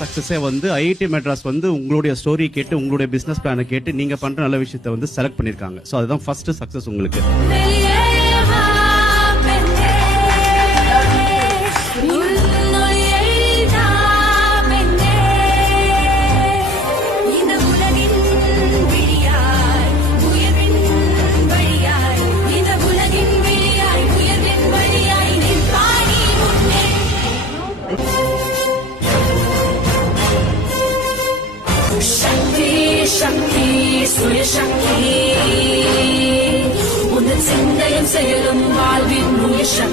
சக்சஸே வந்து ஐஐடி மெட்ராஸ் வந்து உங்களுடைய ஸ்டோரி கேட்டு உங்களுடைய பிசினஸ் பிளானை கேட்டு நீங்க பண்ற நல்ல விஷயத்தை வந்து செலக்ட் பண்ணிருக்காங்க. ஸோ அதுதான் ஃபர்ஸ்ட் சக்சஸ் உங்களுக்கு. சக்தி சுயசக்தி உன் சிந்தையும் செயலும் வாழ்வின் முயற்சி